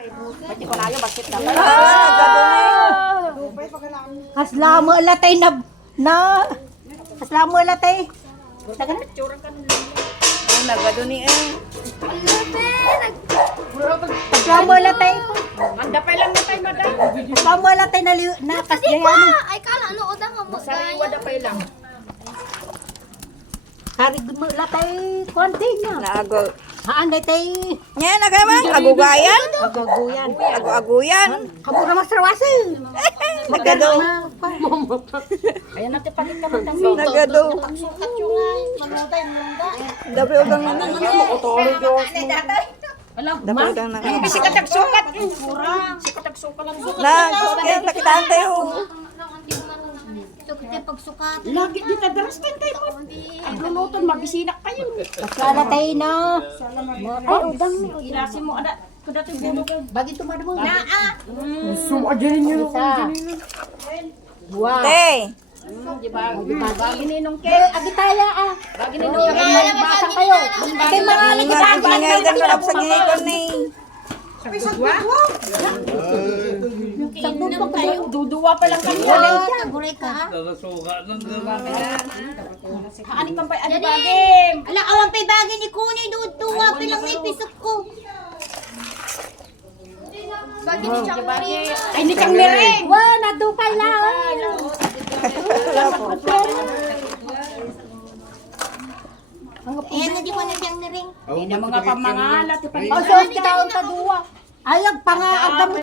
Pati ko layo, bakit na ba? Kaslamo latay na. Kaslamo latay. Ay, nagaduni eh. Kaslamo latay. Mandapay lang na tayo, madam. Kaslamo latay na kasyayan. Ay, kala, ano, udang ang Sariwa dapay lang. Sarig mo latay konti na. Naago. Haan latay. Yan, nagaman. Agugayan. Agaguyan. Aguaguyan. Kamu na masrawasi. Nagado. Ayan natin palit ka man. Nagado. sukat yung ay. Malutay, munda. Dabi ugang na naman. Dabi ugang na naman. Bisi ka tagsukat. Bisi ka tagsukat lang. Na, nakitaan tayo. Ito kasi pagsukat. Lagi di tadaras tayo tayo mo. Ang luluton, mabisinak kayo. Kasla latay na. Ay, udang. Ilasin mo, ada. Kuda tayo bulo ka. Bagi tumada mo. Naa. Te. Di ba? Bagi ninong ke. Agitaya ah. Bagi ninong ke. Basang kayo. Kay marami Nga, ingay dan kalap sa ginigon ni. Duduwa pa lang kami. Taguray ka. Haani kang pa'y adibagim. Ala, awan pa'y bagay ni Kuni. Duduwa pa lang na ipisok ko. Bagay ni Chakmari. Ay, hindi kang miring. Wah, nadupay lang. Eh, hindi ko na siyang naring. Hindi na mga pamangalat. O, so, kita ang taduwa. Ayag, pangaagam